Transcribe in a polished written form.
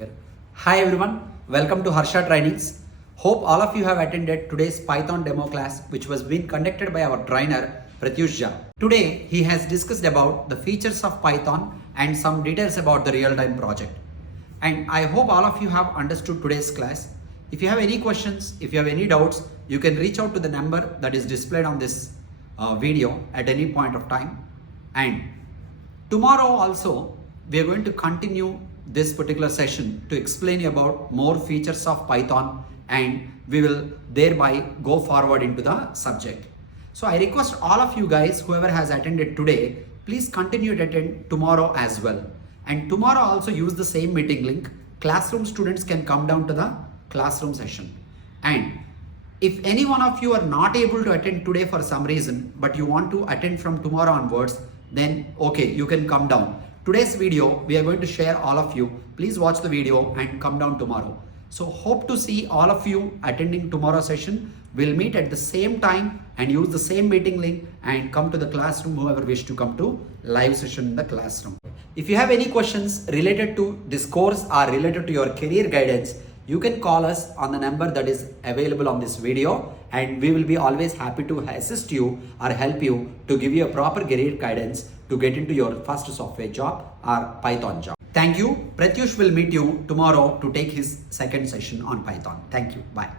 Hi everyone, welcome to Harsha Trainings. Hope all of you have attended today's Python demo class which was being conducted by our trainer Pratyush Jha. Today he has discussed about the features of Python and some details about the real-time project. And I hope all of you have understood today's class. If you have any questions, if you have any doubts, you can reach out to the number that is displayed on this video at any point of time. And tomorrow also we are going to continue this particular session to explain you about more features of Python, and we will thereby go forward into the subject. So I request all of you guys, whoever has attended today, please continue to attend tomorrow as well. And tomorrow also use the same meeting link. Classroom students can come down to the classroom session. And if any one of you are not able to attend today for some reason, but you want to attend from tomorrow onwards, then okay, you can come down. Today's video, we are going to share all of you. Please watch the video and come down tomorrow. So hope to see all of you attending tomorrow's session. We'll meet at the same time and use the same meeting link and come to the classroom, whoever wish to come to live session in the classroom. If you have any questions related to this course or related to your career guidance, you can call us on the number that is available on this video, and we will be always happy to assist you or help you to give you a proper career guidance to get into your first software job or Python job. Thank you. Pratyush will meet you tomorrow to take his second session on Python. Thank you. Bye.